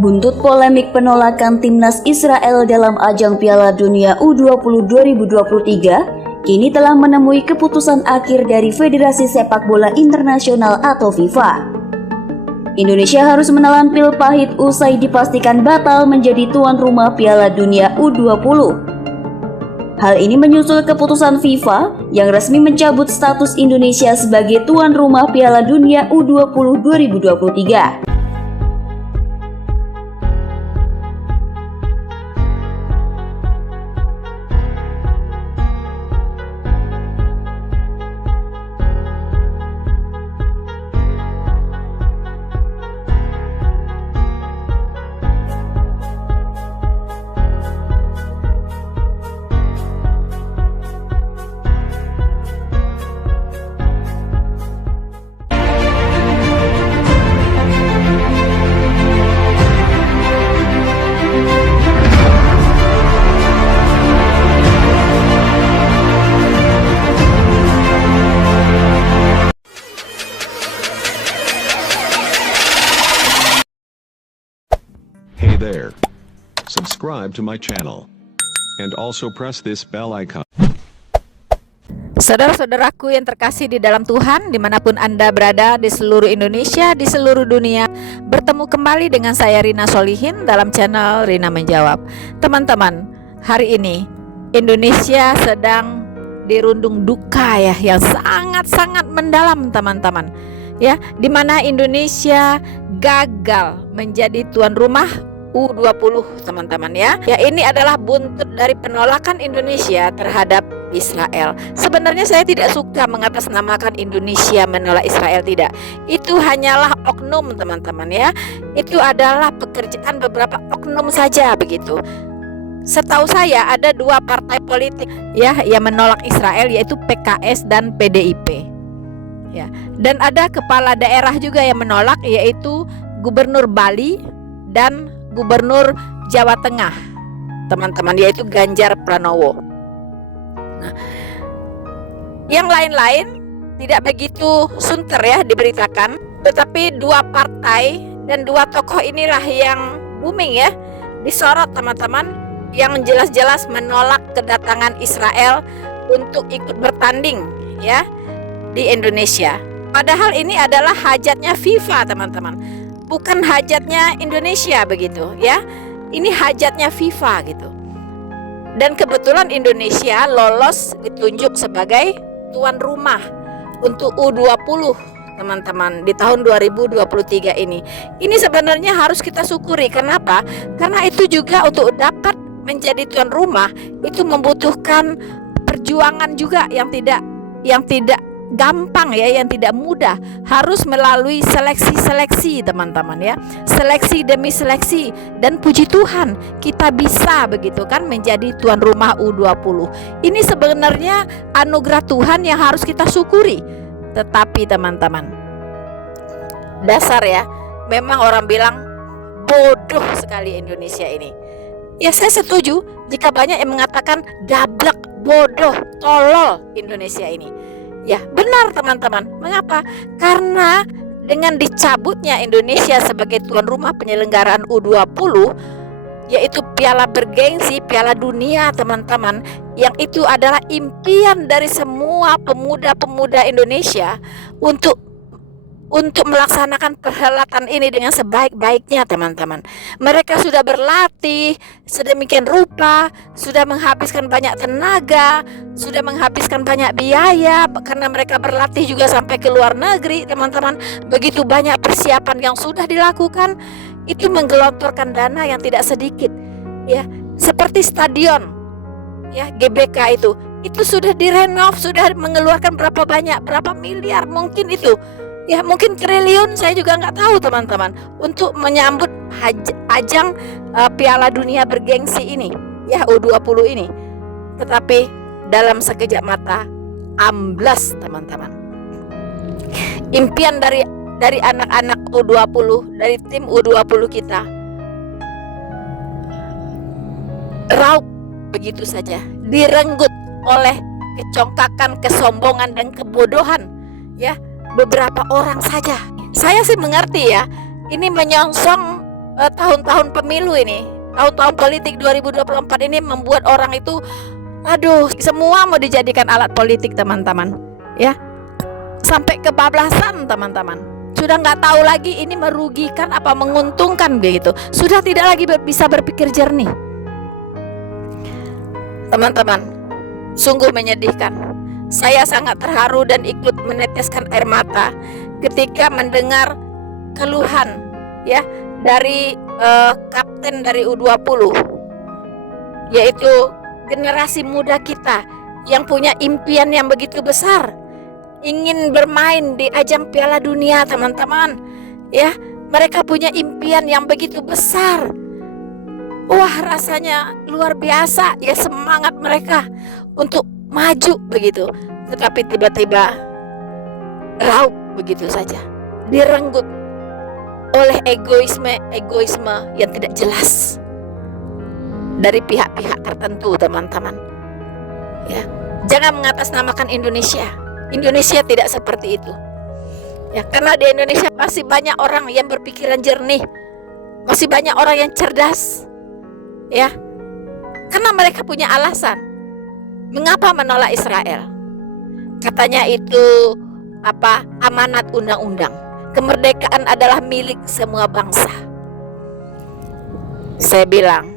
Buntut polemik penolakan timnas Israel dalam ajang Piala Dunia U20 2023, kini telah menemui keputusan akhir dari Federasi Sepak Bola Internasional atau FIFA. Indonesia harus menelan pil pahit usai dipastikan batal menjadi tuan rumah Piala Dunia U20. Hal ini menyusul keputusan FIFA yang resmi mencabut status Indonesia sebagai tuan rumah Piala Dunia U20 2023. Hey there. Subscribe to my channel. And also press this bell icon. Saudara-saudaraku yang terkasih di dalam Tuhan, dimanapun Anda berada di seluruh Indonesia, di seluruh dunia, bertemu kembali dengan saya Rina Solihin dalam channel Rina Menjawab. Teman-teman, hari ini Indonesia sedang dirundung duka yang sangat-sangat mendalam, teman-teman. Ya, di mana Indonesia gagal menjadi tuan rumah U20, teman-teman ya. Ya, ini adalah buntut dari penolakan Indonesia terhadap Israel. Sebenarnya saya tidak suka mengatasnamakan Indonesia menolak Israel, tidak. Itu hanyalah oknum, teman-teman ya. Itu adalah pekerjaan beberapa oknum saja begitu. Setahu saya ada dua partai politik ya yang menolak Israel, yaitu PKS dan PDIP. Ya, dan ada kepala daerah juga yang menolak, yaitu Gubernur Bali dan Gubernur Jawa Tengah, teman-teman, yaitu Ganjar Pranowo. Nah, yang lain-lain tidak begitu sunter ya diberitakan, tetapi dua partai dan dua tokoh inilah yang booming ya, disorot, teman-teman, yang jelas-jelas menolak kedatangan Israel untuk ikut bertanding ya di Indonesia. Padahal ini adalah hajatnya FIFA, teman-teman, bukan hajatnya Indonesia begitu ya. Ini hajatnya FIFA gitu. Dan kebetulan Indonesia lolos ditunjuk sebagai tuan rumah untuk U20, teman-teman, di tahun 2023 ini. Ini sebenarnya harus kita syukuri. Kenapa? Karena itu juga untuk dapat menjadi tuan rumah itu membutuhkan perjuangan juga yang tidak gampang ya, yang tidak mudah. Harus melalui seleksi-seleksi, teman-teman ya. Seleksi demi seleksi, dan puji Tuhan kita bisa begitu kan menjadi tuan rumah U20. Ini sebenarnya anugerah Tuhan yang harus kita syukuri. Tetapi teman-teman, dasar ya, memang orang bilang bodoh sekali Indonesia ini. Ya, saya setuju jika banyak yang mengatakan gablek, bodoh, tolol Indonesia ini. Ya, benar, teman-teman. Mengapa? Karena dengan dicabutnya Indonesia sebagai tuan rumah penyelenggaraan U20, yaitu piala bergengsi, Piala Dunia, teman-teman, yang itu adalah impian dari semua pemuda-pemuda Indonesia untuk melaksanakan perhelatan ini dengan sebaik-baiknya, teman-teman. Mereka sudah berlatih sedemikian rupa, sudah menghabiskan banyak tenaga, sudah menghabiskan banyak biaya, karena mereka berlatih juga sampai ke luar negeri, teman-teman. Begitu banyak persiapan yang sudah dilakukan, itu menggelontorkan dana yang tidak sedikit ya. Seperti stadion ya, GBK itu sudah direnov, sudah mengeluarkan berapa miliar mungkin itu ya, mungkin triliun, saya juga nggak tahu, teman-teman, untuk menyambut ajang Piala Dunia bergengsi ini ya, U20 ini. Tetapi dalam sekejap mata amblas, teman-teman. Impian dari anak-anak U20, dari tim U20 kita, raup begitu saja, direnggut oleh kecongkakan, kesombongan, dan kebodohan ya beberapa orang saja. Saya sih mengerti ya, ini menyongsong tahun-tahun pemilu ini, tahun-tahun politik 2024 ini membuat orang itu, aduh, semua mau dijadikan alat politik, teman-teman. Ya, sampai kebablasan, teman-teman. Sudah nggak tahu lagi ini merugikan apa menguntungkan begitu. Sudah tidak lagi bisa berpikir jernih. Teman-teman, sungguh menyedihkan. Saya sangat terharu dan ikut meneteskan air mata ketika mendengar keluhan ya dari kapten dari U20, yaitu generasi muda kita yang punya impian yang begitu besar, ingin bermain di ajang Piala Dunia, teman-teman. Ya, mereka punya impian yang begitu besar. Wah, rasanya luar biasa ya, semangat mereka untuk maju begitu. Tetapi tiba-tiba raup begitu saja, direnggut oleh egoisme yang tidak jelas dari pihak-pihak tertentu, teman-teman. Ya, jangan mengatasnamakan Indonesia. Indonesia tidak seperti itu. Ya, karena di Indonesia masih banyak orang yang berpikiran jernih, masih banyak orang yang cerdas. Ya, karena mereka punya alasan mengapa menolak Israel. Katanya itu amanat undang-undang. Kemerdekaan adalah milik semua bangsa. Saya bilang,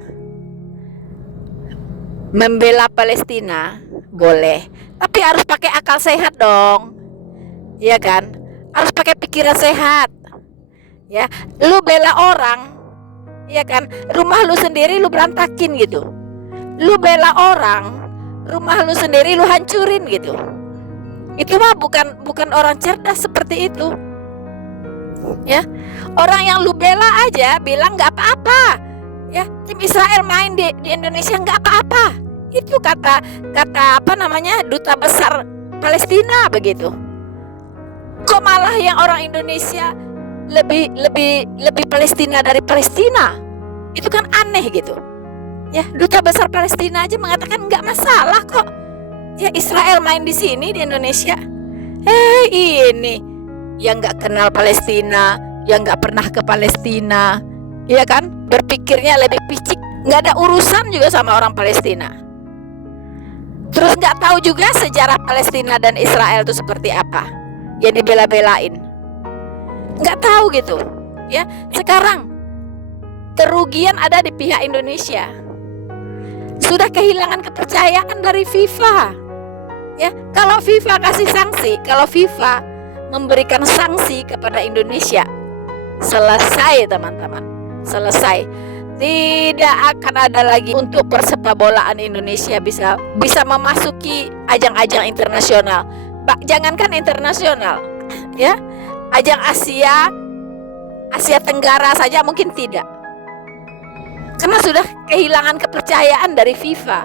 membela Palestina boleh, tapi harus pakai akal sehat dong. Iya kan? Harus pakai pikiran sehat. Ya, lu bela orang, iya kan? Rumah lu sendiri lu berantakin gitu. Lu bela orang, rumah lu sendiri lu hancurin gitu. Itu mah bukan orang cerdas seperti itu. Ya, orang yang lu bela aja bilang nggak apa-apa. Ya, tim Israel main di Indonesia nggak apa-apa. Itu kata duta besar Palestina begitu. Kok malah yang orang Indonesia lebih Palestina dari Palestina? Itu kan aneh gitu. Ya, duta besar Palestina aja mengatakan nggak masalah kok. Ya, Israel main di sini di Indonesia. Ini yang nggak kenal Palestina, yang nggak pernah ke Palestina, ya kan? Berpikirnya lebih picik, nggak ada urusan juga sama orang Palestina. Terus nggak tahu juga sejarah Palestina dan Israel itu seperti apa, yang dibela-belain. Nggak tahu gitu. Ya, sekarang kerugian ada di pihak Indonesia. Sudah kehilangan kepercayaan dari FIFA. Ya, kalau FIFA kasih sanksi, kalau FIFA memberikan sanksi kepada Indonesia, selesai teman-teman, selesai. Tidak akan ada lagi untuk persepak bolaan Indonesia bisa memasuki ajang-ajang internasional. Jangankan internasional, ya, ajang Asia Tenggara saja mungkin tidak, karena sudah kehilangan kepercayaan dari FIFA.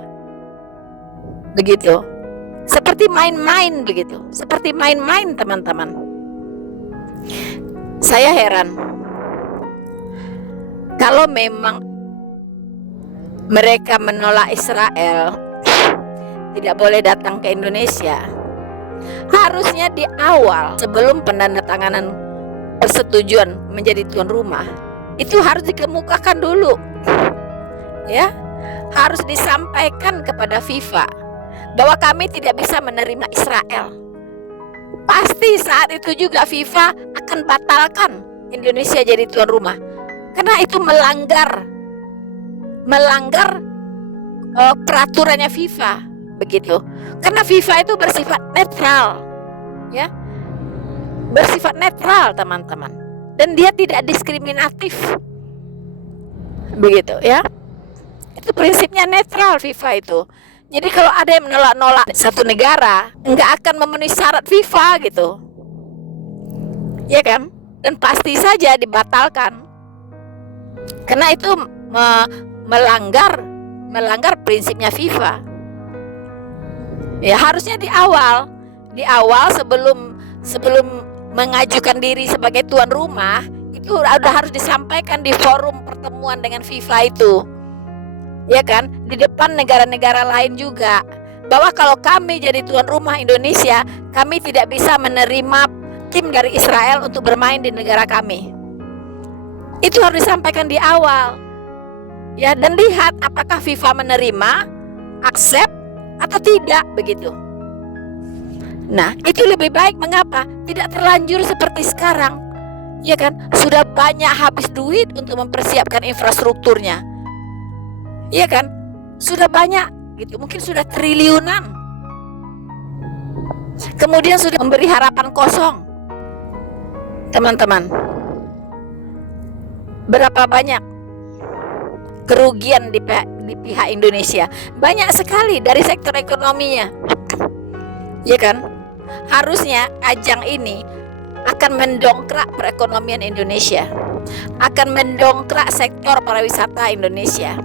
Begitu, seperti main-main begitu, seperti main-main teman-teman. Saya heran. Kalau memang mereka menolak Israel, tidak boleh datang ke Indonesia. Harusnya di awal, sebelum penandatanganan persetujuan menjadi tuan rumah, itu harus dikemukakan dulu. Ya, harus disampaikan kepada FIFA bahwa kami tidak bisa menerima Israel. Pasti saat itu juga FIFA akan batalkan Indonesia jadi tuan rumah. Karena itu melanggar peraturannya FIFA begitu. Karena FIFA itu bersifat netral, ya, bersifat netral teman-teman, dan dia tidak diskriminatif, begitu ya. Itu prinsipnya netral FIFA itu. Jadi kalau ada yang menolak satu negara, nggak akan memenuhi syarat FIFA gitu, ya kan? Dan pasti saja dibatalkan. Karena itu melanggar prinsipnya FIFA. Ya, harusnya di awal sebelum mengajukan diri sebagai tuan rumah, itu udah harus disampaikan di forum pertemuan dengan FIFA itu. Ya kan? Di depan negara-negara lain juga, bahwa kalau kami jadi tuan rumah Indonesia, kami tidak bisa menerima tim dari Israel untuk bermain di negara kami. Itu harus disampaikan di awal. Ya, dan lihat apakah FIFA menerima, accept atau tidak begitu. Nah, itu lebih baik. Mengapa? Tidak terlanjur seperti sekarang. Ya kan? Sudah banyak habis duit untuk mempersiapkan infrastrukturnya. Ya kan? Sudah banyak gitu, mungkin sudah triliunan. Kemudian sudah memberi harapan kosong. Teman-teman, berapa banyak kerugian di pihak Indonesia? Banyak sekali dari sektor ekonominya. Ya kan? Harusnya ajang ini akan mendongkrak perekonomian Indonesia, akan mendongkrak sektor pariwisata Indonesia,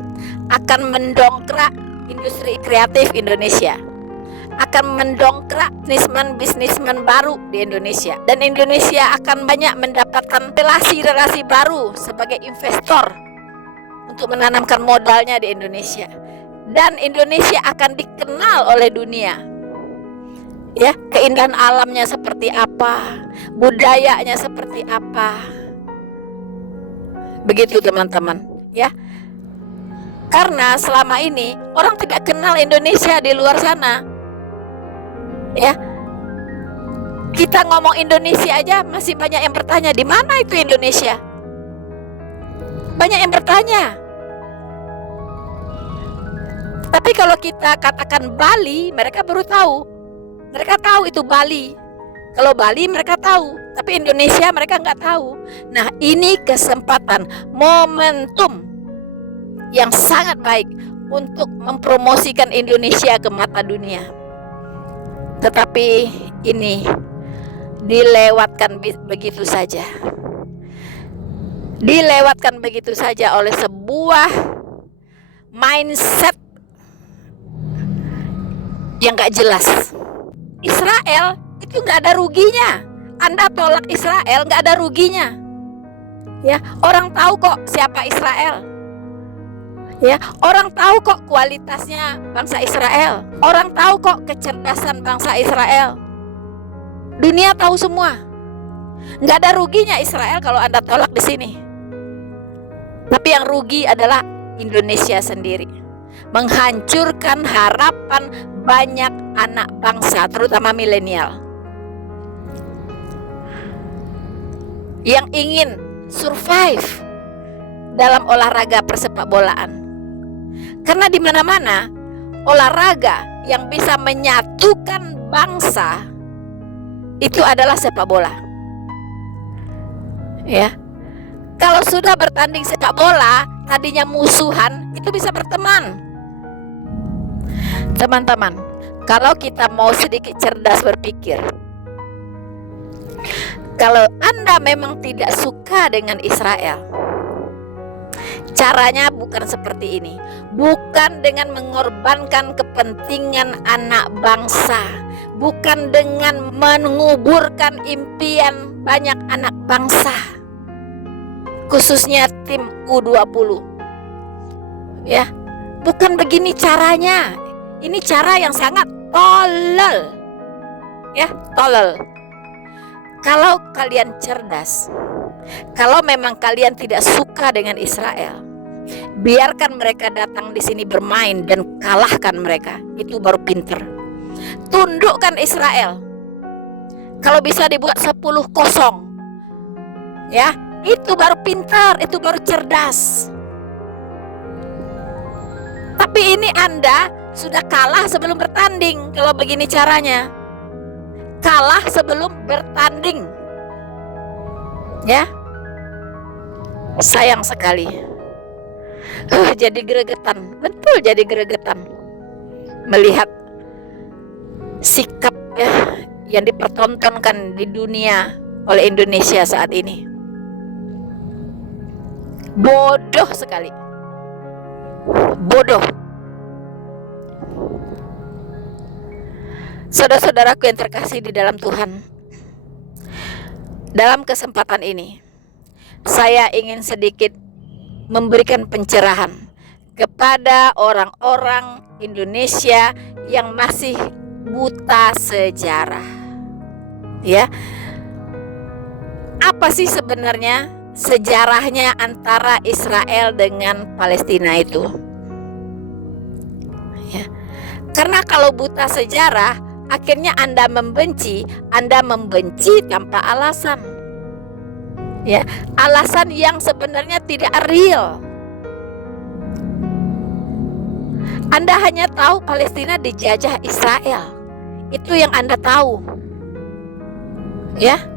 akan mendongkrak industri kreatif Indonesia, akan mendongkrak bisnismen baru di Indonesia, dan Indonesia akan banyak mendapatkan relasi-relasi baru sebagai investor untuk menanamkan modalnya di Indonesia, dan Indonesia akan dikenal oleh dunia. Ya, keindahan alamnya seperti apa, budayanya seperti apa. Begitu teman-teman, ya. Karena selama ini orang tidak kenal Indonesia di luar sana. Ya. Kita ngomong Indonesia aja masih banyak yang bertanya, di mana itu Indonesia? Banyak yang bertanya. Tapi kalau kita katakan Bali, mereka baru tahu. Mereka tahu itu Bali. Kalau Bali mereka tahu, tapi Indonesia mereka nggak tahu. Nah, ini kesempatan, momentum yang sangat baik untuk mempromosikan Indonesia ke mata dunia. Tetapi ini dilewatkan begitu saja. Dilewatkan begitu saja oleh sebuah mindset yang gak jelas. Israel itu gak ada ruginya. Anda tolak Israel gak ada ruginya. Ya, orang tahu kok siapa Israel. Ya, orang tahu kok kualitasnya bangsa Israel. Orang tahu kok kecerdasan bangsa Israel. Dunia tahu semua. Gak ada ruginya Israel kalau Anda tolak di sini. Tapi yang rugi adalah Indonesia sendiri. Menghancurkan harapan banyak anak bangsa, terutama milenial, yang ingin survive dalam olahraga persepak bolaan. Karena di mana-mana olahraga yang bisa menyatukan bangsa itu adalah sepak bola. Ya. Kalau sudah bertanding sepak bola, tadinya musuhan, itu bisa berteman. Teman-teman, kalau kita mau sedikit cerdas berpikir, kalau Anda memang tidak suka dengan Israel, caranya bukan seperti ini. Bukan dengan mengorbankan kepentingan anak bangsa, bukan dengan menguburkan impian banyak anak bangsa, khususnya tim U20. Ya, bukan begini caranya. Ini cara yang sangat tolol. Ya, tolol. Kalau kalian cerdas, kalau memang kalian tidak suka dengan Israel, biarkan mereka datang di sini bermain dan kalahkan mereka. Itu baru pinter. Tundukkan Israel. Kalau bisa dibuat 10-0, ya, itu baru pintar, itu baru cerdas. Tapi ini Anda sudah kalah sebelum bertanding. Kalau begini caranya, kalah sebelum bertanding. Ya, sayang sekali. Jadi gregetan, betul jadi gregetan melihat sikap yang dipertontonkan di dunia oleh Indonesia saat ini. Bodoh sekali. Bodoh. Saudara-saudaraku yang terkasih di dalam Tuhan, dalam kesempatan ini saya ingin sedikit memberikan pencerahan kepada orang-orang Indonesia yang masih buta sejarah. Ya, apa sih sebenarnya sejarahnya antara Israel dengan Palestina itu. Ya. Karena kalau buta sejarah, akhirnya Anda membenci tanpa alasan. Ya, alasan yang sebenarnya tidak real. Anda hanya tahu Palestina dijajah Israel. Itu yang Anda tahu. Ya.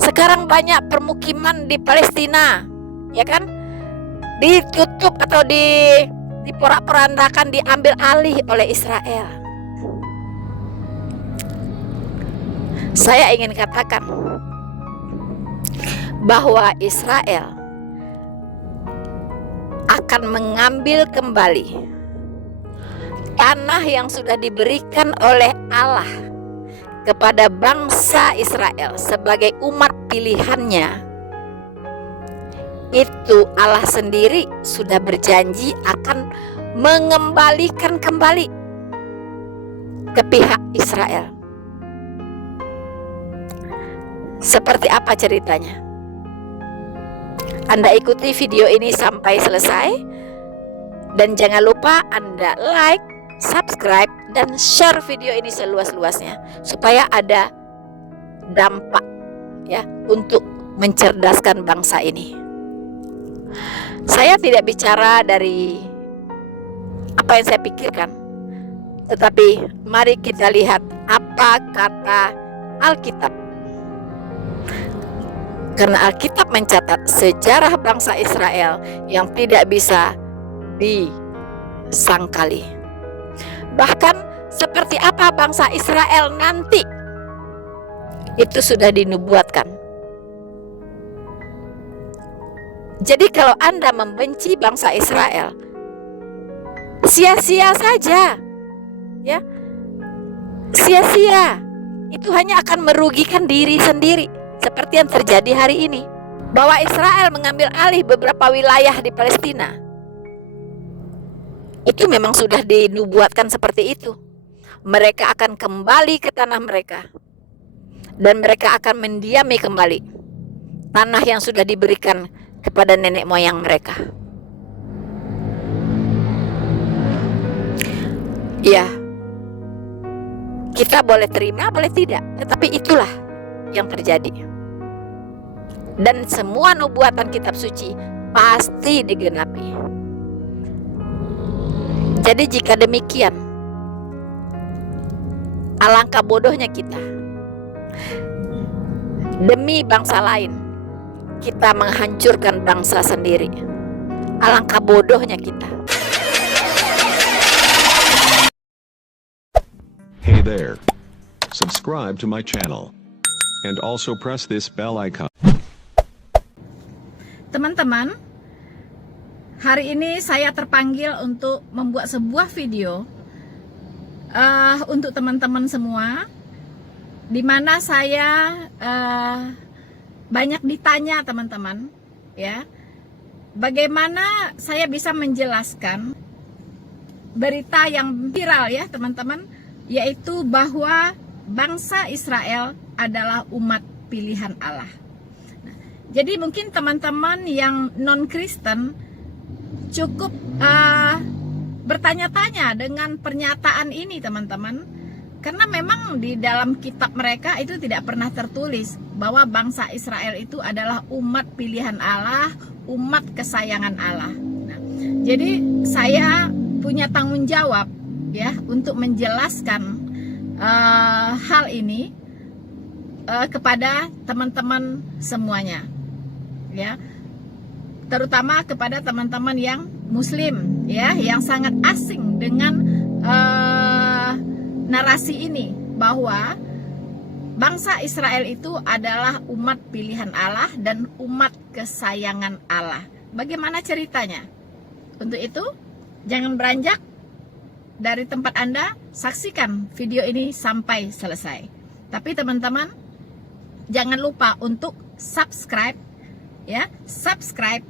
Sekarang banyak permukiman di Palestina, ya kan? Ditutup atau diporak-porandakan, diambil alih oleh Israel. Saya ingin katakan bahwa Israel akan mengambil kembali tanah yang sudah diberikan oleh Allah kepada bangsa Israel sebagai umat pilihannya. Itu Allah sendiri sudah berjanji akan mengembalikan kembali ke pihak Israel. Seperti apa ceritanya? Anda ikuti video ini sampai selesai, dan jangan lupa Anda like, subscribe, dan share video ini seluas-luasnya supaya ada dampak ya untuk mencerdaskan bangsa ini. Saya tidak bicara dari apa yang saya pikirkan, tetapi mari kita lihat apa kata Alkitab. Karena Alkitab mencatat sejarah bangsa Israel yang tidak bisa disangkali. Bahkan seperti apa bangsa Israel nanti, itu sudah dinubuatkan. Jadi kalau Anda membenci bangsa Israel, sia-sia saja. Ya. Sia-sia. Itu hanya akan merugikan diri sendiri. Seperti yang terjadi hari ini, bahwa Israel mengambil alih beberapa wilayah di Palestina. Itu memang sudah dinubuatkan seperti itu. Mereka akan kembali ke tanah mereka, dan mereka akan mendiami kembali tanah yang sudah diberikan kepada nenek moyang mereka. Ya, kita boleh terima, boleh tidak, tetapi itulah yang terjadi. Dan semua nubuatan kitab suci pasti digenapi. Jadi jika demikian, alangkah bodohnya kita. Demi bangsa lain, kita menghancurkan bangsa sendiri. Alangkah bodohnya kita. Hey there. Subscribe to my channel. And also press this bell icon. Teman-teman, hari ini saya terpanggil untuk membuat sebuah video untuk teman-teman semua, di mana saya banyak ditanya teman-teman, ya, bagaimana saya bisa menjelaskan berita yang viral ya teman-teman, yaitu bahwa bangsa Israel adalah umat pilihan Allah. Jadi mungkin teman-teman yang non-Kristen cukup bertanya-tanya dengan pernyataan ini teman-teman. Karena memang di dalam kitab mereka itu tidak pernah tertulis bahwa bangsa Israel itu adalah umat pilihan Allah, umat kesayangan Allah. Nah, jadi saya punya tanggung jawab ya untuk menjelaskan hal ini kepada teman-teman semuanya. Ya, terutama kepada teman-teman yang Muslim, ya, yang sangat asing dengan narasi ini bahwa bangsa Israel itu adalah umat pilihan Allah dan umat kesayangan Allah. Bagaimana ceritanya? Untuk itu, jangan beranjak dari tempat Anda, saksikan video ini sampai selesai. Tapi teman-teman, jangan lupa untuk subscribe, ya, subscribe,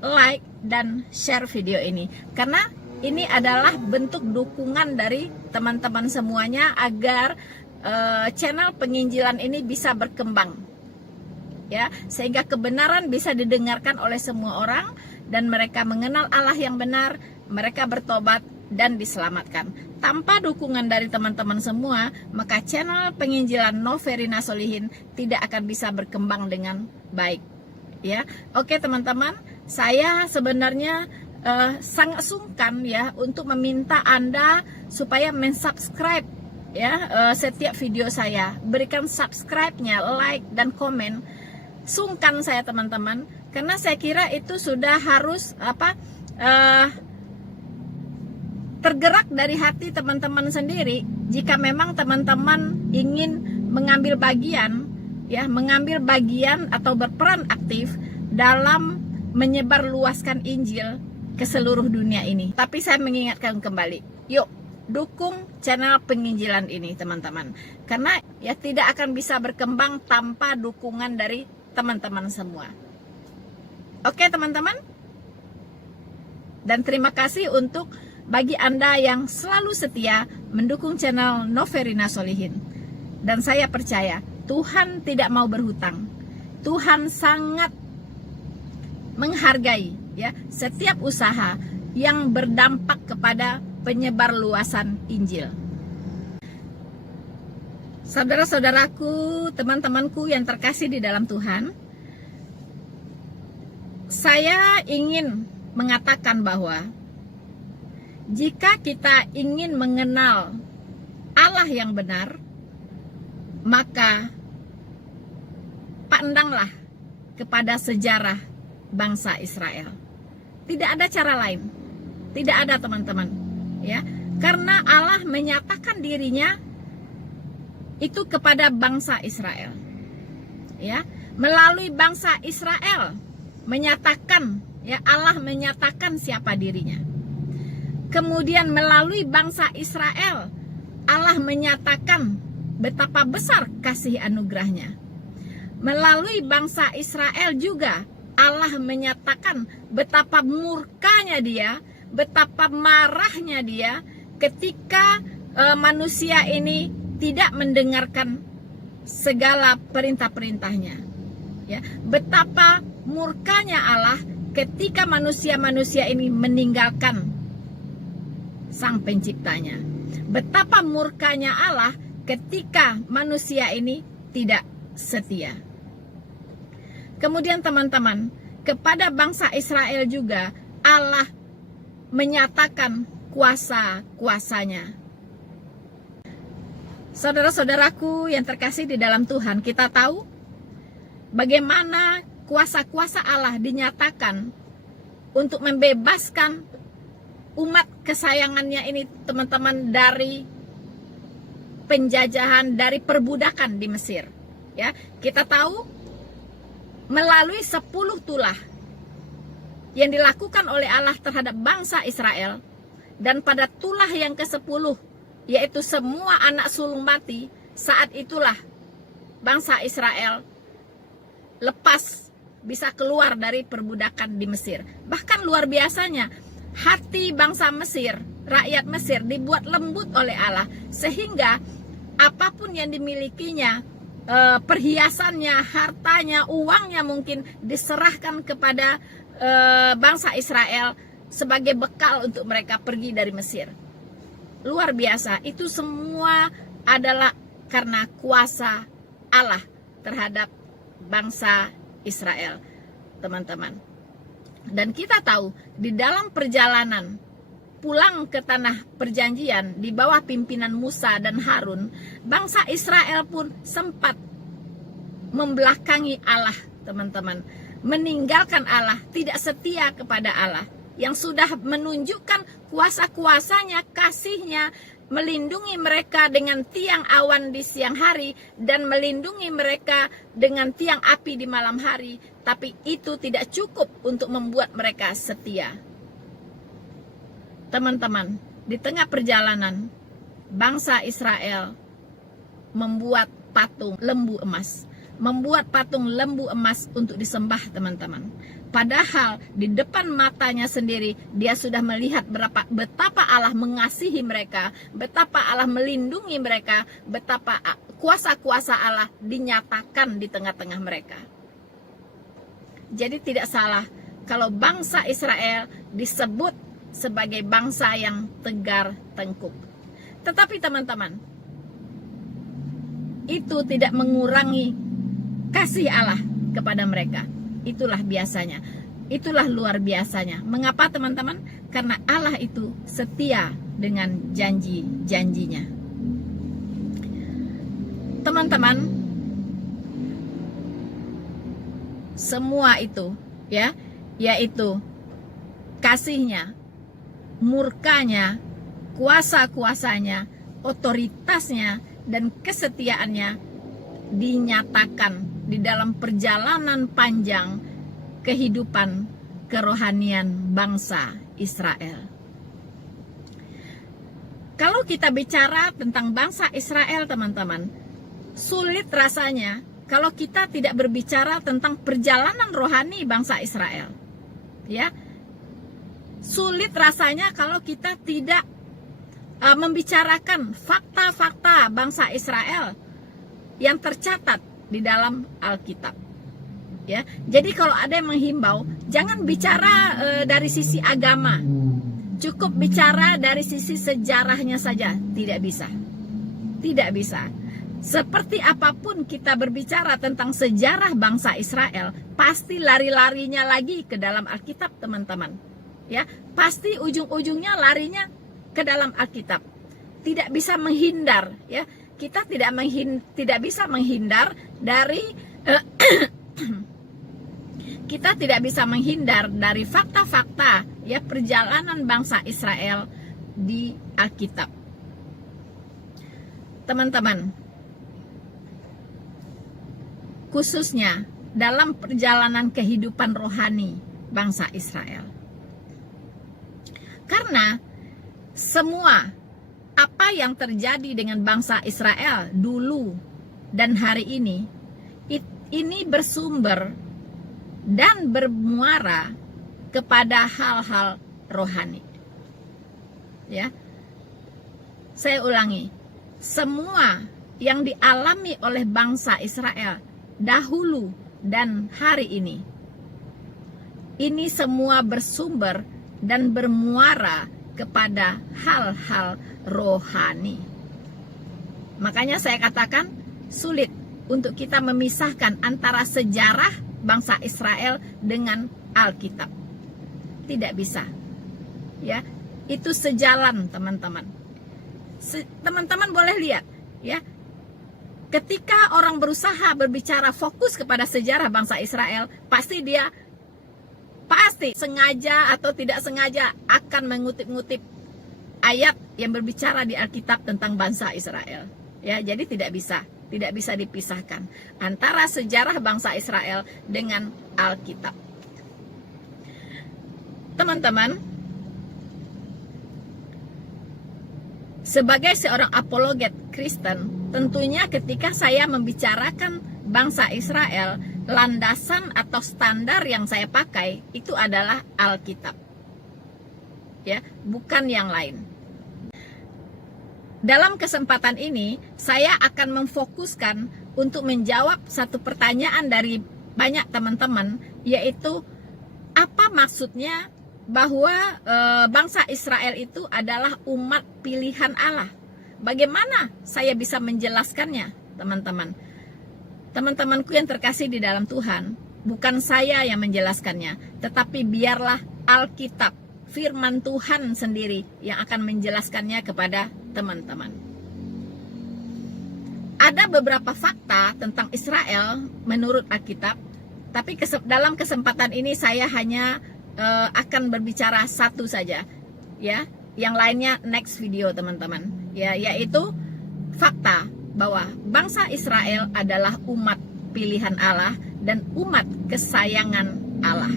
like, dan share video ini, karena ini adalah bentuk dukungan dari teman-teman semuanya agar channel penginjilan ini bisa berkembang, ya, sehingga kebenaran bisa didengarkan oleh semua orang dan mereka mengenal Allah yang benar, mereka bertobat dan diselamatkan. Tanpa dukungan dari teman-teman semua, maka channel penginjilan Noverina Solihin tidak akan bisa berkembang dengan baik. Ya, oke teman-teman, saya sebenarnya sangat sungkan ya untuk meminta Anda supaya mensubscribe ya setiap video saya. Berikan subscribe-nya, like dan komen. Sungkan saya teman-teman, karena saya kira itu sudah harus tergerak dari hati teman-teman sendiri. Jika memang teman-teman ingin mengambil bagian ya, mengambil bagian atau berperan aktif dalam menyebarluaskan Injil ke seluruh dunia ini. Tapi saya mengingatkan kembali, yuk dukung channel penginjilan ini teman-teman, karena ya tidak akan bisa berkembang tanpa dukungan dari teman-teman semua. Oke teman-teman, dan terima kasih untuk bagi Anda yang selalu setia mendukung channel Noverina Solihin. Dan saya percaya Tuhan tidak mau berhutang. Tuhan sangat menghargai ya setiap usaha yang berdampak kepada penyebar luasan Injil. Saudara-saudaraku, teman-temanku yang terkasih di dalam Tuhan, saya ingin mengatakan bahwa jika kita ingin mengenal Allah yang benar, maka pandanglah kepada sejarah bangsa Israel. Tidak ada cara lain. Tidak ada teman-teman. Ya, karena Allah menyatakan dirinya itu kepada bangsa Israel. Ya, melalui bangsa Israel menyatakan ya, Allah menyatakan siapa dirinya. Kemudian melalui bangsa Israel Allah menyatakan betapa besar kasih anugerahnya. Melalui bangsa Israel juga Allah menyatakan betapa murkanya dia, betapa marahnya dia ketika manusia ini tidak mendengarkan segala perintah-perintahnya. Ya, betapa murkanya Allah ketika manusia-manusia ini meninggalkan Sang Penciptanya. Betapa murkanya Allah ketika manusia ini tidak setia. Kemudian teman-teman, kepada bangsa Israel juga Allah menyatakan kuasa-kuasanya. Saudara-saudaraku yang terkasih di dalam Tuhan, kita tahu bagaimana kuasa-kuasa Allah dinyatakan untuk membebaskan umat kesayangannya ini teman-teman dari penjajahan, dari perbudakan di Mesir. Ya, kita tahu melalui 10 tulah yang dilakukan oleh Allah terhadap bangsa Israel, dan pada tulah yang ke-10 yaitu semua anak sulung mati, saat itulah bangsa Israel lepas, bisa keluar dari perbudakan di Mesir. Bahkan luar biasanya, hati bangsa Mesir, rakyat Mesir dibuat lembut oleh Allah, sehingga apapun yang dimilikinya, perhiasannya, hartanya, uangnya mungkin diserahkan kepada bangsa Israel sebagai bekal untuk mereka pergi dari Mesir. Luar biasa, itu semua adalah karena kuasa Allah terhadap bangsa Israel, teman-teman. Dan kita tahu di dalam perjalanan pulang ke tanah perjanjian di bawah pimpinan Musa dan Harun, bangsa Israel pun sempat membelakangi Allah, teman-teman, meninggalkan Allah, tidak setia kepada Allah yang sudah menunjukkan kuasa-kuasanya, kasihnya, melindungi mereka dengan tiang awan di siang hari dan melindungi mereka dengan tiang api di malam hari. Tapi itu tidak cukup untuk membuat mereka setia. Teman-teman, di tengah perjalanan, bangsa Israel membuat patung lembu emas. Membuat patung lembu emas untuk disembah, teman-teman. Padahal di depan matanya sendiri dia sudah melihat betapa Allah mengasihi mereka, betapa Allah melindungi mereka, betapa kuasa-kuasa Allah dinyatakan di tengah-tengah mereka. Jadi tidak salah kalau bangsa Israel disebut sebagai bangsa yang tegar tengkuk. Tetapi teman-teman, itu tidak mengurangi kasih Allah kepada mereka. Itulah biasanya. Itulah luar biasanya. Mengapa teman-teman? Karena Allah itu setia dengan janji-janjinya. Teman-teman, semua itu ya, yaitu kasihnya, murkanya, kuasa-kuasanya, otoritasnya, dan kesetiaannya dinyatakan di dalam perjalanan panjang kehidupan kerohanian bangsa Israel. Kalau kita bicara tentang bangsa Israel, teman-teman, sulit rasanya kalau kita tidak berbicara tentang perjalanan rohani bangsa Israel. Ya. Sulit rasanya kalau kita tidak membicarakan fakta-fakta bangsa Israel yang tercatat di dalam Alkitab. Ya, jadi kalau ada yang menghimbau, jangan bicara dari sisi agama, cukup bicara dari sisi sejarahnya saja. Tidak bisa, tidak bisa. Seperti apapun kita berbicara tentang sejarah bangsa Israel, pasti lari-larinya lagi ke dalam Alkitab, teman-teman. Ya, pasti ujung-ujungnya larinya ke dalam Alkitab. Tidak bisa menghindar, ya. Kita tidak bisa menghindar dari kita tidak bisa menghindar dari fakta-fakta ya perjalanan bangsa Israel di Alkitab. Teman-teman, khususnya dalam perjalanan kehidupan rohani bangsa Israel. Karena semua apa yang terjadi dengan bangsa Israel dulu dan hari ini bersumber dan bermuara kepada hal-hal rohani. Ya. Saya ulangi, semua yang dialami oleh bangsa Israel dahulu dan hari ini semua bersumber dan bermuara kepada hal-hal rohani. Makanya saya katakan sulit untuk kita memisahkan antara sejarah bangsa Israel dengan Alkitab. Tidak bisa. Ya, itu sejalan, teman-teman. Teman-teman boleh lihat, ya. Ketika orang berusaha berbicara fokus kepada sejarah bangsa Israel, pasti sengaja atau tidak sengaja akan mengutip-ngutip ayat yang berbicara di Alkitab tentang bangsa Israel. Ya, jadi tidak bisa dipisahkan antara sejarah bangsa Israel dengan Alkitab. Teman-teman, sebagai seorang apologet Kristen, tentunya ketika saya membicarakan bangsa Israel, landasan atau standar yang saya pakai itu adalah Alkitab. Ya, bukan yang lain. Dalam kesempatan ini, saya akan memfokuskan untuk menjawab satu pertanyaan dari banyak teman-teman, yaitu apa maksudnya bahwa bangsa Israel itu adalah umat pilihan Allah. Bagaimana saya bisa menjelaskannya, teman-teman? Teman-temanku yang terkasih di dalam Tuhan, bukan saya yang menjelaskannya, tetapi biarlah Alkitab, firman Tuhan sendiri yang akan menjelaskannya kepada teman-teman. Ada beberapa fakta tentang Israel menurut Alkitab, tapi dalam kesempatan ini saya hanya akan berbicara satu saja, ya. Yang lainnya next video, teman-teman. Ya, yaitu fakta bahwa bangsa Israel adalah umat pilihan Allah dan umat kesayangan Allah.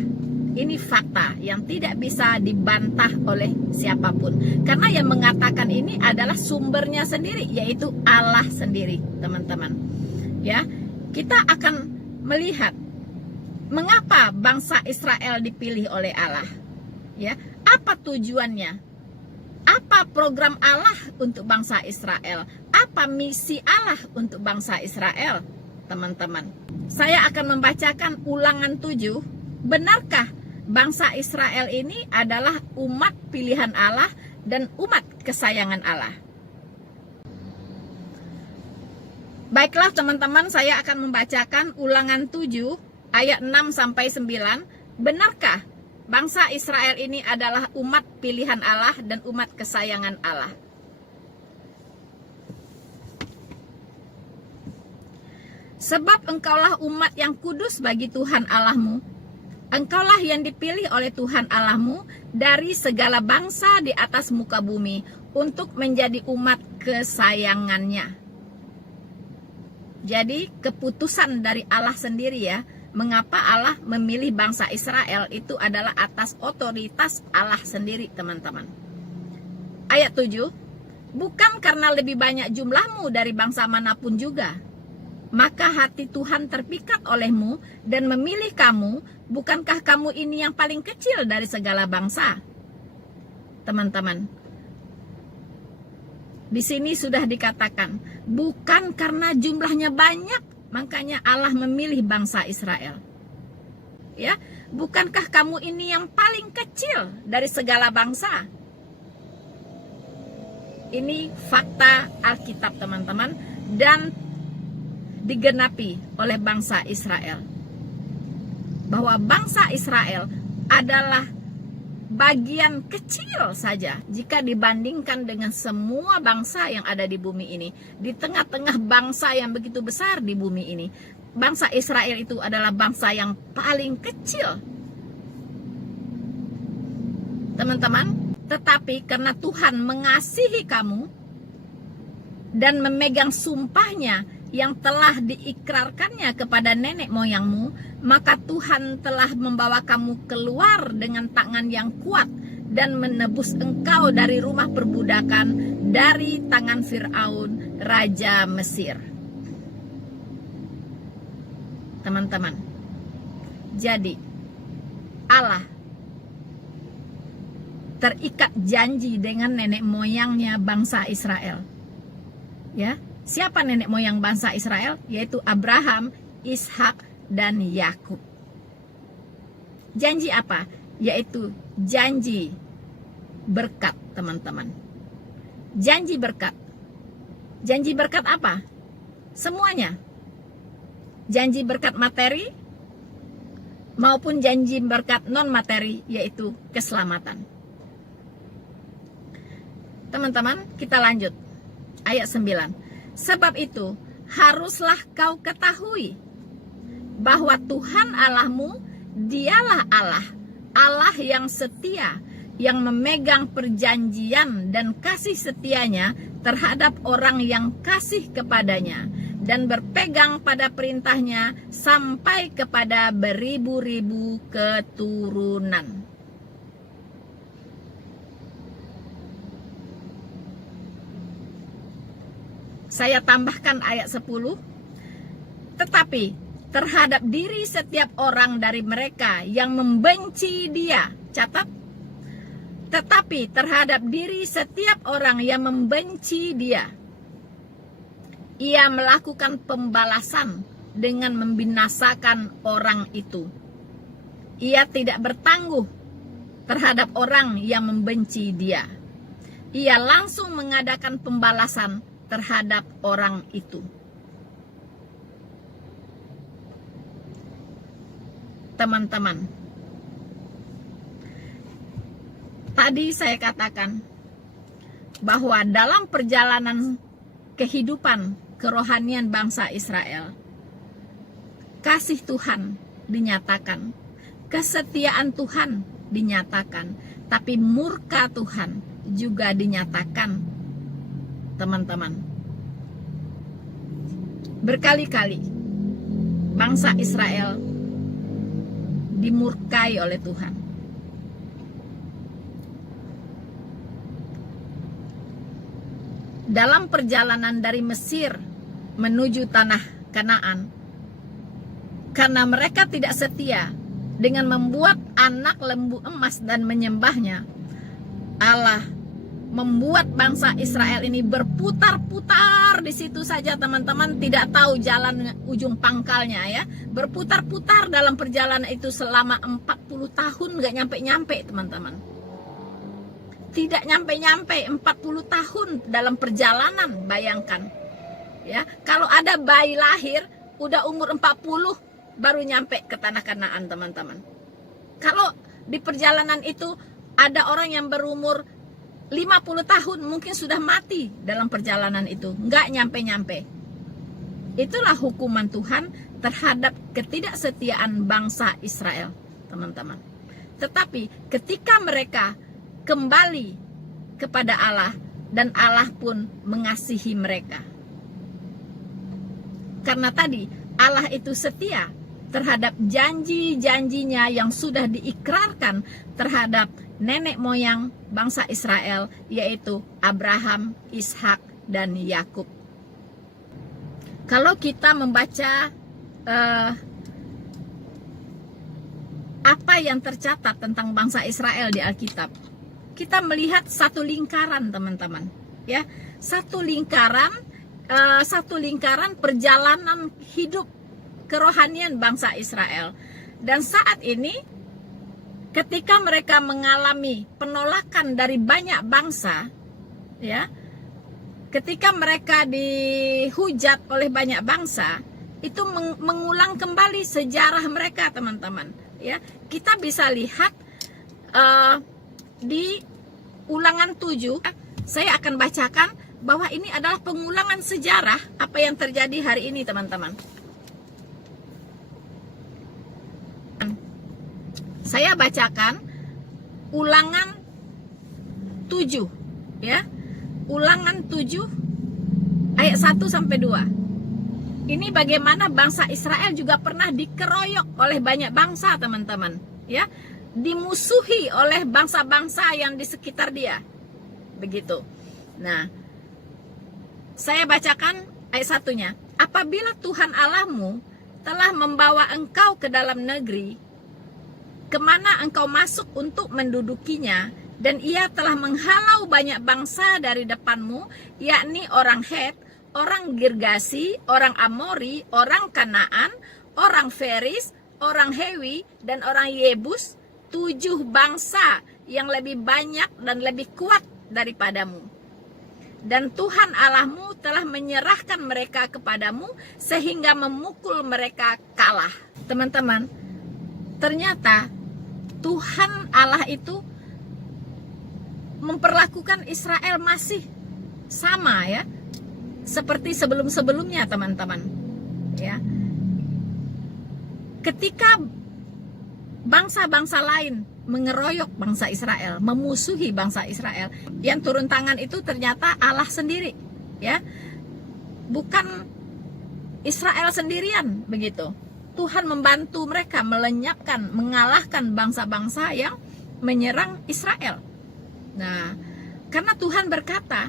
Ini fakta yang tidak bisa dibantah oleh siapapun. Karena yang mengatakan ini adalah sumbernya sendiri, yaitu Allah sendiri, teman-teman. Ya, kita akan melihat mengapa bangsa Israel dipilih oleh Allah. Ya, apa tujuannya? Apa program Allah untuk bangsa Israel? Apa misi Allah untuk bangsa Israel, teman-teman? Saya akan membacakan Ulangan 7 Benarkah bangsa Israel ini adalah umat pilihan Allah dan umat kesayangan Allah? Baiklah teman-teman, saya akan membacakan Ulangan 7 ayat 6 sampai 9. Benarkah bangsa Israel ini adalah umat pilihan Allah dan umat kesayangan Allah? Sebab engkaulah umat yang kudus bagi Tuhan Allahmu. Engkaulah yang dipilih oleh Tuhan Allahmu dari segala bangsa di atas muka bumi untuk menjadi umat kesayangannya. Jadi keputusan dari Allah sendiri ya, mengapa Allah memilih bangsa Israel itu adalah atas otoritas Allah sendiri teman-teman. Ayat 7, bukan karena lebih banyak jumlahmu dari bangsa manapun juga, maka hati Tuhan terpikat olehmu dan memilih kamu. Bukankah kamu ini yang paling kecil dari segala bangsa? Teman-teman, di sini sudah dikatakan, bukan karena jumlahnya banyak, makanya Allah memilih bangsa Israel. Ya, bukankah kamu ini yang paling kecil dari segala bangsa? Ini fakta Alkitab teman-teman, dan digenapi oleh bangsa Israel. Bahwa bangsa Israel adalah bagian kecil saja jika dibandingkan dengan semua bangsa yang ada di bumi ini. Di tengah-tengah bangsa yang begitu besar di bumi ini, bangsa Israel itu adalah bangsa yang paling kecil. Teman-teman, tetapi karena Tuhan mengasihi kamu dan memegang sumpahnya yang telah diikrarkannya kepada nenek moyangmu, maka Tuhan telah membawa kamu keluar dengan tangan yang kuat dan menebus engkau dari rumah perbudakan, dari tangan Fir'aun, raja Mesir. Teman-teman, jadi Allah terikat janji dengan nenek moyangnya bangsa Israel. Ya, siapa nenek moyang bangsa Israel? Yaitu Abraham, Ishak, dan Yakub. Janji apa? Yaitu janji berkat, teman-teman. Janji berkat. Janji berkat apa? Semuanya. Janji berkat materi maupun janji berkat non materi, yaitu keselamatan. Teman-teman, kita lanjut. Ayat 9. Sebab itu, haruslah kau ketahui bahwa Tuhan Allahmu, dialah Allah, Allah yang setia, yang memegang perjanjian dan kasih setianya terhadap orang yang kasih kepadanya, dan berpegang pada perintahnya sampai kepada beribu-ribu keturunan. Saya tambahkan ayat 10. Tetapi terhadap diri setiap orang dari mereka yang membenci dia, catat. Tetapi terhadap diri setiap orang yang membenci dia, ia melakukan pembalasan dengan membinasakan orang itu. Ia tidak bertangguh terhadap orang yang membenci dia. Ia langsung mengadakan pembalasan terhadap orang itu. Teman-teman, tadi saya katakan bahwa dalam perjalanan kehidupan kerohanian bangsa Israel, kasih Tuhan dinyatakan, kesetiaan Tuhan dinyatakan, tapi murka Tuhan juga dinyatakan. Teman-teman, berkali-kali bangsa Israel dimurkai oleh Tuhan. Dalam perjalanan dari Mesir menuju tanah Kanaan, karena mereka tidak setia dengan membuat anak lembu emas dan menyembahnya, Allah membuat bangsa Israel ini berputar-putar di situ saja, teman-teman, tidak tahu jalan ujung pangkalnya ya. Berputar-putar dalam perjalanan itu selama 40 tahun, nggak nyampe-nyampe, teman-teman. Tidak nyampe-nyampe 40 tahun dalam perjalanan, bayangkan. Ya, kalau ada bayi lahir udah umur 40 baru nyampe ke tanah Kanaan, teman-teman. Kalau di perjalanan itu ada orang yang berumur 50 tahun mungkin sudah mati dalam perjalanan itu, nggak nyampe-nyampe. Itulah hukuman Tuhan terhadap ketidaksetiaan bangsa Israel, teman-teman. Tetapi ketika mereka kembali kepada Allah, dan Allah pun mengasihi mereka. Karena tadi Allah itu setia terhadap janji-janjinya yang sudah diikrarkan terhadap nenek moyang bangsa Israel, yaitu Abraham, Ishak, dan Yakub. Kalau kita membaca apa yang tercatat tentang bangsa Israel di Alkitab, kita melihat satu lingkaran, teman-teman, ya, satu lingkaran perjalanan hidup kerohanian bangsa Israel. Dan saat ini ketika mereka mengalami penolakan dari banyak bangsa, ya, ketika mereka dihujat oleh banyak bangsa, itu mengulang kembali sejarah mereka, teman-teman. Ya, kita bisa lihat di Ulangan 7. Saya akan bacakan bahwa ini adalah pengulangan sejarah apa yang terjadi hari ini, teman-teman. Saya bacakan Ulangan 7, ya. Ulangan 7 ayat 1 sampai 2. Ini bagaimana bangsa Israel juga pernah dikeroyok oleh banyak bangsa, teman-teman, ya. Dimusuhi oleh bangsa-bangsa yang di sekitar dia. Begitu. Nah, saya bacakan ayat 1-nya. Apabila Tuhan Allahmu telah membawa engkau ke dalam negeri kemana engkau masuk untuk mendudukinya, dan ia telah menghalau banyak bangsa dari depanmu, yakni orang Het, orang Girgasi, orang Amori, orang Kanaan, orang Feris, orang Hewi, dan orang Yebus, 7 bangsa yang lebih banyak dan lebih kuat daripadamu. Dan Tuhan Allahmu telah menyerahkan mereka kepadamu sehingga memukul mereka kalah. Teman-teman, ternyata Tuhan Allah itu memperlakukan Israel masih sama, ya, seperti sebelum-sebelumnya, teman-teman, ya. Ketika bangsa-bangsa lain mengeroyok bangsa Israel, memusuhi bangsa Israel, yang turun tangan itu ternyata Allah sendiri, ya, bukan Israel sendirian, begitu. Tuhan membantu mereka melenyapkan, mengalahkan bangsa-bangsa yang menyerang Israel. Nah, karena Tuhan berkata,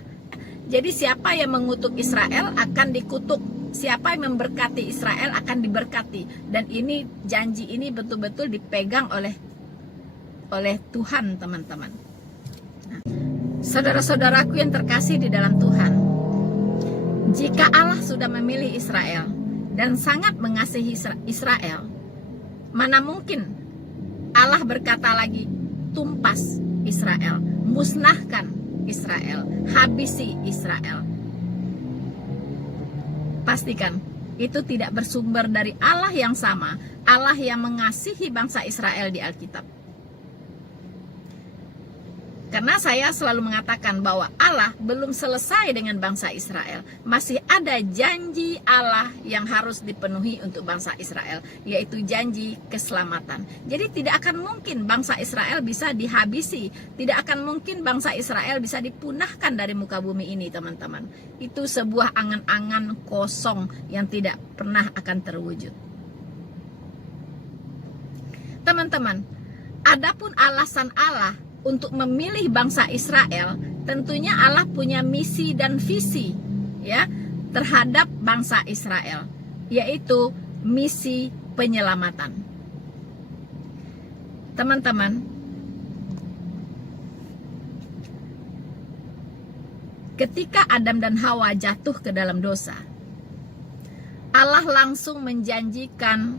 jadi siapa yang mengutuk Israel akan dikutuk, siapa yang memberkati Israel akan diberkati. Dan ini, janji ini betul-betul dipegang oleh Tuhan, teman-teman. Nah, saudara-saudaraku yang terkasih di dalam Tuhan, jika Allah sudah memilih Israel dan sangat mengasihi Israel, mana mungkin Allah berkata lagi, tumpas Israel, musnahkan Israel, habisi Israel. Pastikan itu tidak bersumber dari Allah yang sama, Allah yang mengasihi bangsa Israel di Alkitab. Karena saya selalu mengatakan bahwa Allah belum selesai dengan bangsa Israel. Masih ada janji Allah yang harus dipenuhi untuk bangsa Israel, yaitu janji keselamatan. Jadi tidak akan mungkin bangsa Israel bisa dihabisi. Tidak akan mungkin bangsa Israel bisa dipunahkan dari muka bumi ini, teman-teman. Itu sebuah angan-angan kosong yang tidak pernah akan terwujud. Teman-teman, adapun alasan Allah untuk memilih bangsa Israel, tentunya Allah punya misi dan visi, ya, terhadap bangsa Israel, yaitu misi penyelamatan. Teman-teman, ketika Adam dan Hawa jatuh ke dalam dosa, Allah langsung menjanjikan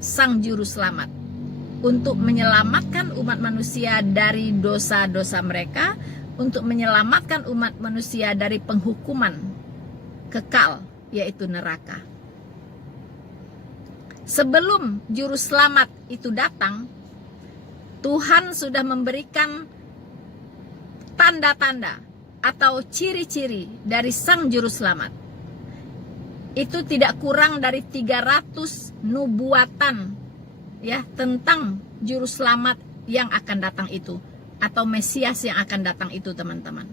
Sang Juru Selamat untuk menyelamatkan umat manusia dari dosa-dosa mereka, untuk menyelamatkan umat manusia dari penghukuman kekal, yaitu neraka. Sebelum Juru Selamat itu datang, Tuhan sudah memberikan tanda-tanda atau ciri-ciri dari Sang Juru Selamat. Itu tidak kurang dari 300 nubuatan ya tentang Juru Selamat yang akan datang itu, atau Mesias yang akan datang itu, teman-teman.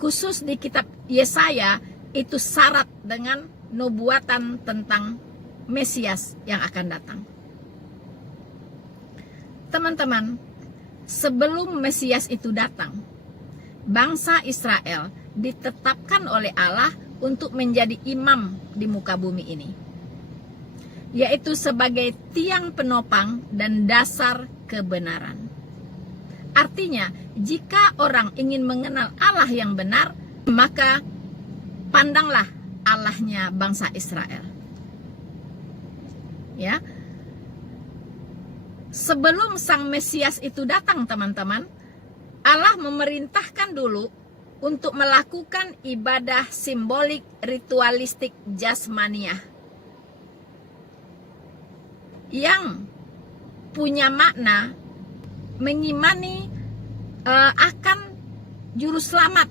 Khusus di kitab Yesaya itu syarat dengan nubuatan tentang Mesias yang akan datang. Teman-teman, sebelum Mesias itu datang, bangsa Israel ditetapkan oleh Allah untuk menjadi imam di muka bumi ini, yaitu sebagai tiang penopang dan dasar kebenaran. Artinya, jika orang ingin mengenal Allah yang benar, maka pandanglah Allahnya bangsa Israel. Ya. Sebelum Sang Mesias itu datang, teman-teman, Allah memerintahkan dulu untuk melakukan ibadah simbolik ritualistik jasmaniah yang punya makna mengimani akan Juru Selamat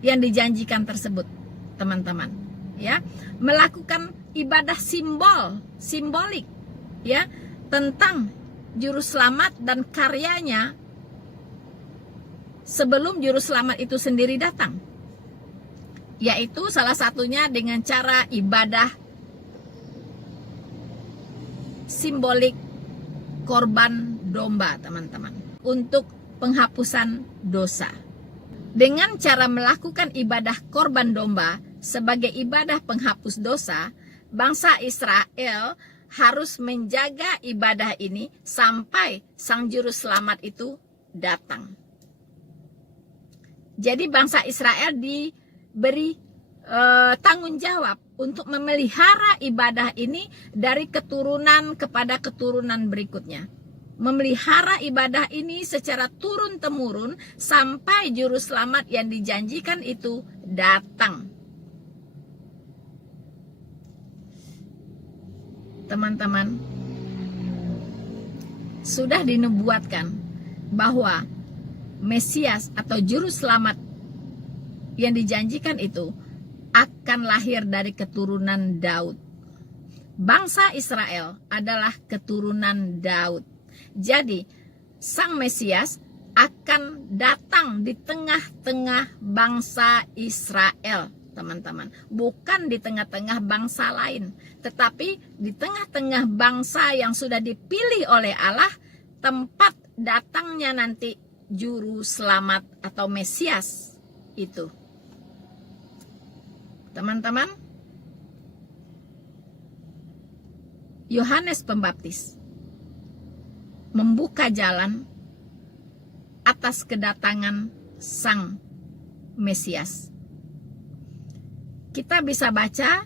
yang dijanjikan tersebut, teman-teman. Ya, melakukan ibadah simbolik, ya, tentang Juru Selamat dan karyanya sebelum Juru Selamat itu sendiri datang, yaitu salah satunya dengan cara ibadah simbolik korban domba, teman-teman, untuk penghapusan dosa. Dengan cara melakukan ibadah korban domba sebagai ibadah penghapus dosa, bangsa Israel harus menjaga ibadah ini sampai Sang Juru Selamat itu datang. Jadi bangsa Israel diberi tanggung jawab untuk memelihara ibadah ini dari keturunan kepada keturunan berikutnya. Memelihara ibadah ini secara turun-temurun sampai Juru Selamat yang dijanjikan itu datang. Teman-teman, sudah dinubuatkan bahwa Mesias atau Juru Selamat yang dijanjikan itu akan lahir dari keturunan Daud. Bangsa Israel adalah keturunan Daud. Jadi, Sang Mesias akan datang di tengah-tengah bangsa Israel, teman-teman. Bukan di tengah-tengah bangsa lain, tetapi di tengah-tengah bangsa yang sudah dipilih oleh Allah, tempat datangnya nanti Juru Selamat atau Mesias itu. Teman-teman, Yohanes Pembaptis membuka jalan atas kedatangan Sang Mesias. Kita bisa baca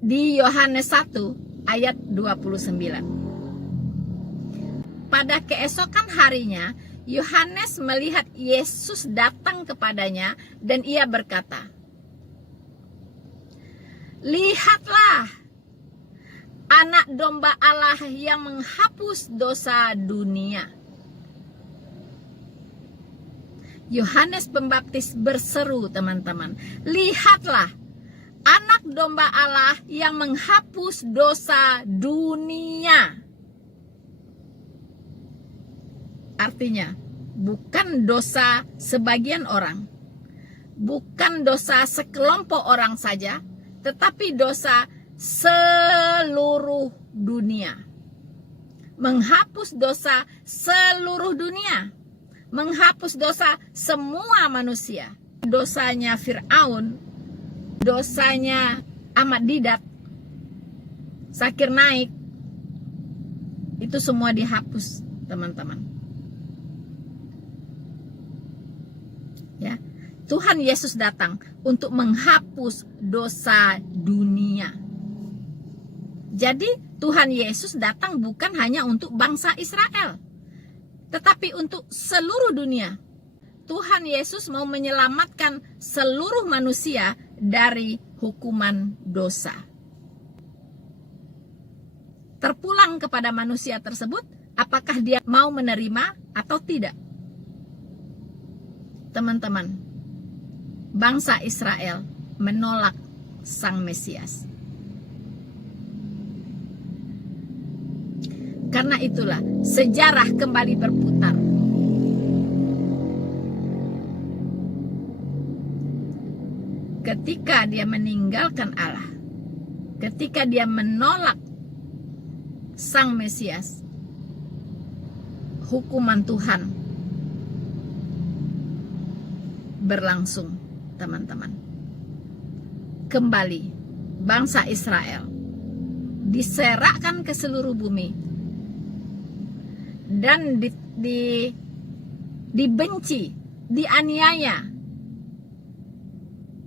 di Yohanes 1 ayat 29. Pada keesokan harinya, Yohanes melihat Yesus datang kepadanya dan ia berkata, "Lihatlah, Anak Domba Allah yang menghapus dosa dunia." Yohanes Pembaptis berseru, teman-teman, "Lihatlah, Anak Domba Allah yang menghapus dosa dunia." Artinya, bukan dosa sebagian orang, bukan dosa sekelompok orang saja, tetapi dosa seluruh dunia. Menghapus dosa seluruh dunia, menghapus dosa semua manusia. Dosanya Fir'aun, dosanya Ahmad Didat, Zakir Naik, itu semua dihapus, teman-teman. Ya. Tuhan Yesus datang untuk menghapus dosa dunia. Jadi Tuhan Yesus datang bukan hanya untuk bangsa Israel, tetapi untuk seluruh dunia. Tuhan Yesus mau menyelamatkan seluruh manusia dari hukuman dosa. Terpulang kepada manusia tersebut, apakah dia mau menerima atau tidak? Teman-teman, bangsa Israel menolak Sang Mesias. Karena itulah sejarah kembali berputar. Ketika dia meninggalkan Allah, ketika dia menolak Sang Mesias, hukuman Tuhan berlangsung, teman-teman. Kembali bangsa Israel diserakkan ke seluruh bumi dan dibenci, dianiaya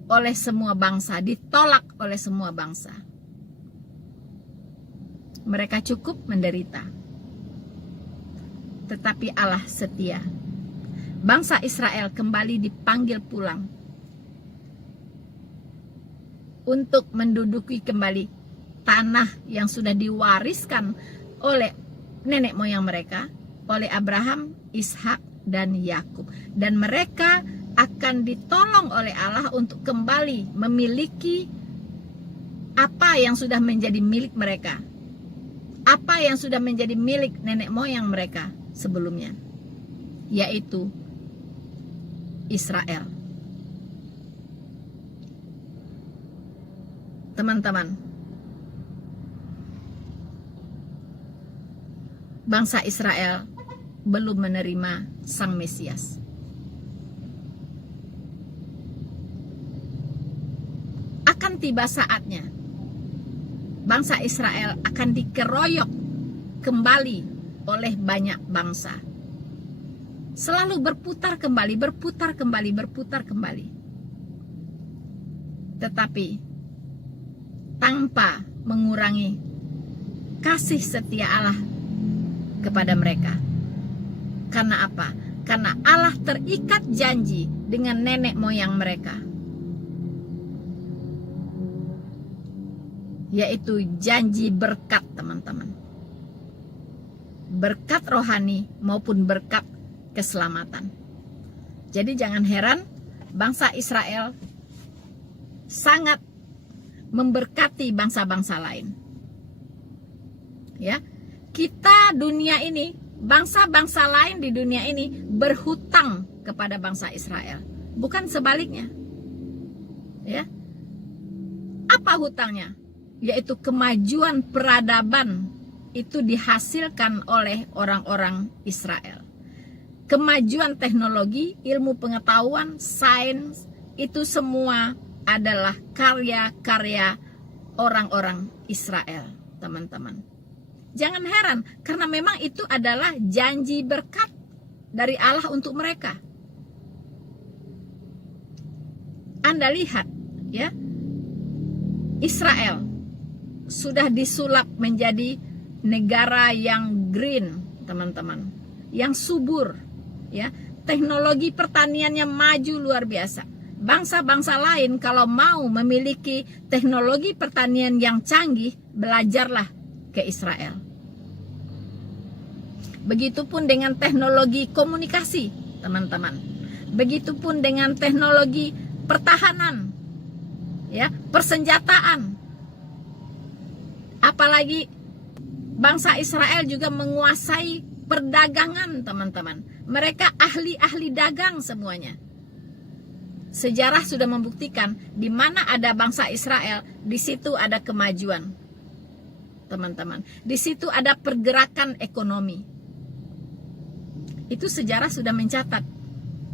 oleh semua bangsa, ditolak oleh semua bangsa. Mereka cukup menderita, tetapi Allah setia. Bangsa Israel kembali dipanggil pulang untuk menduduki kembali tanah yang sudah diwariskan oleh nenek moyang mereka, oleh Abraham, Ishak, dan Yakub. Dan mereka akan ditolong oleh Allah untuk kembali memiliki apa yang sudah menjadi milik mereka, apa yang sudah menjadi milik nenek moyang mereka sebelumnya, yaitu Israel. Teman-teman, bangsa Israel belum menerima Sang Mesias. Akan tiba saatnya bangsa Israel akan dikeroyok kembali oleh banyak bangsa. Selalu berputar kembali, berputar kembali, berputar kembali. Tetapi tanpa mengurangi kasih setia Allah kepada mereka. Karena apa? Karena Allah terikat janji dengan nenek moyang mereka, yaitu janji berkat, teman-teman. Berkat rohani maupun berkat keselamatan. Jadi jangan heran bangsa Israel sangat memberkati bangsa-bangsa lain. Ya, kita dunia ini, bangsa-bangsa lain di dunia ini berhutang kepada bangsa Israel, bukan sebaliknya. Ya, apa hutangnya? Yaitu kemajuan peradaban itu dihasilkan oleh orang-orang Israel. Kemajuan teknologi, ilmu pengetahuan, sains, itu semua adalah karya-karya orang-orang Israel, teman-teman. Jangan heran, karena memang itu adalah janji berkat dari Allah untuk mereka. Anda lihat, ya, Israel sudah disulap menjadi negara yang green, teman-teman, yang subur, ya. Teknologi pertaniannya maju luar biasa. Bangsa-bangsa lain kalau mau memiliki teknologi pertanian yang canggih, belajarlah ke Israel. Begitupun dengan teknologi komunikasi, teman-teman. Begitupun dengan teknologi pertahanan, ya, persenjataan. Apalagi bangsa Israel juga menguasai perdagangan, teman-teman. Mereka ahli-ahli dagang semuanya. Sejarah sudah membuktikan di mana ada bangsa Israel, di situ ada kemajuan, teman-teman. Di situ ada pergerakan ekonomi. Itu sejarah sudah mencatat,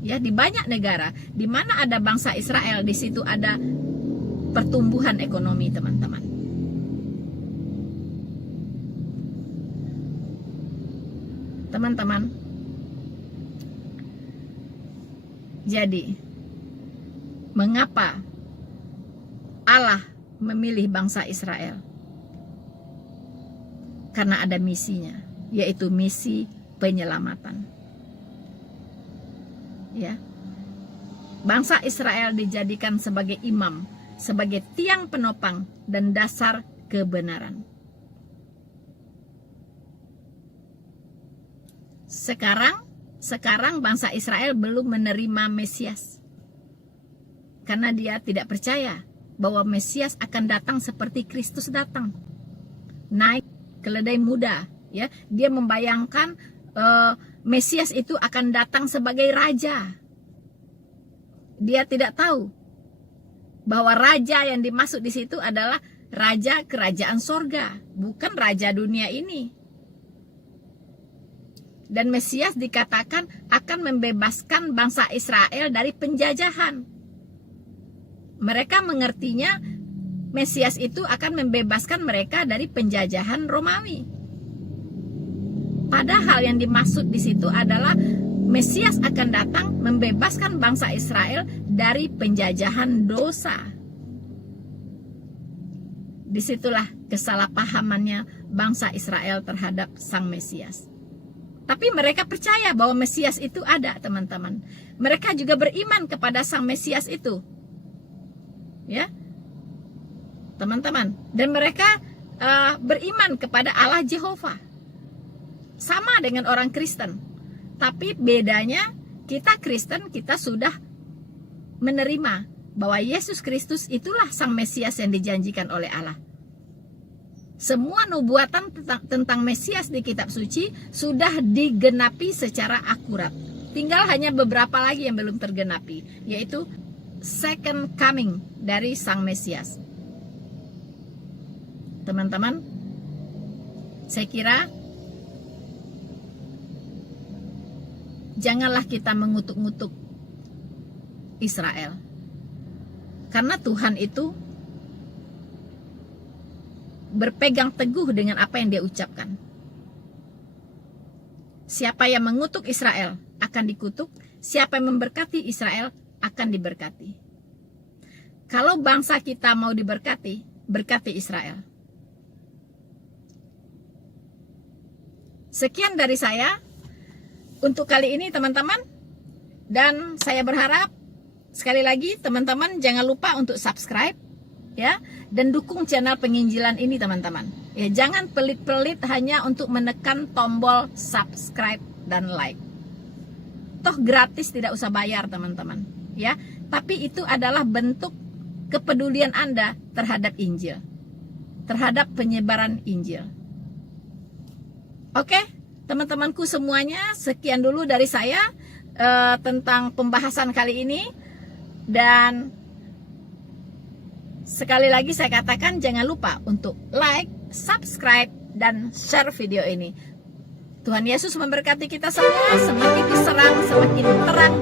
ya, di banyak negara di mana ada bangsa Israel, di situ ada pertumbuhan ekonomi, teman-teman. Teman-teman, jadi Mengapa Allah memilih bangsa Israel? Karena ada misinya, yaitu misi penyelamatan. Ya. Bangsa Israel dijadikan sebagai imam, sebagai tiang penopang dan dasar kebenaran. Sekarang bangsa Israel belum menerima Mesias. Karena dia tidak percaya bahwa Mesias akan datang seperti Kristus datang. Naik keledai muda, ya. Dia membayangkan Mesias itu akan datang sebagai raja. Dia tidak tahu bahwa raja yang dimaksud di situ adalah raja kerajaan sorga, bukan raja dunia ini. Dan Mesias dikatakan akan membebaskan bangsa Israel dari penjajahan. Mereka mengertinya Mesias itu akan membebaskan mereka dari penjajahan Romawi. Padahal yang dimaksud di situ adalah Mesias akan datang membebaskan bangsa Israel dari penjajahan dosa. Disitulah kesalahpahamannya bangsa Israel terhadap Sang Mesias. Tapi mereka percaya bahwa Mesias itu ada, teman-teman. Mereka juga beriman kepada Sang Mesias itu. Ya, teman-teman. Dan mereka beriman kepada Allah Jehovah. Sama dengan orang Kristen. Tapi bedanya kita Kristen, kita sudah menerima bahwa Yesus Kristus itulah Sang Mesias yang dijanjikan oleh Allah. Semua nubuatan tentang Mesias di kitab suci sudah digenapi secara akurat. Tinggal hanya beberapa lagi yang belum tergenapi, yaitu second coming dari Sang Mesias. Teman-teman, saya kira janganlah kita mengutuk-ngutuk Israel. Karena Tuhan itu berpegang teguh dengan apa yang dia ucapkan. Siapa yang mengutuk Israel akan dikutuk, siapa yang memberkati Israel akan diberkati. Kalau bangsa kita mau diberkati, berkati Israel. Sekian dari saya untuk kali ini, teman-teman. Dan saya berharap sekali lagi teman-teman jangan lupa untuk subscribe, ya, dan dukung channel penginjilan ini, teman-teman. Ya, jangan pelit-pelit hanya untuk menekan tombol subscribe dan like. Toh gratis, tidak usah bayar, teman-teman, ya. Tapi itu adalah bentuk kepedulian Anda terhadap Injil, terhadap penyebaran Injil. Oke, teman-temanku semuanya, sekian dulu dari saya tentang pembahasan kali ini. Dan sekali lagi saya katakan, jangan lupa untuk like, subscribe, dan share video ini. Tuhan Yesus memberkati kita semua. Semakin diserang, semakin terang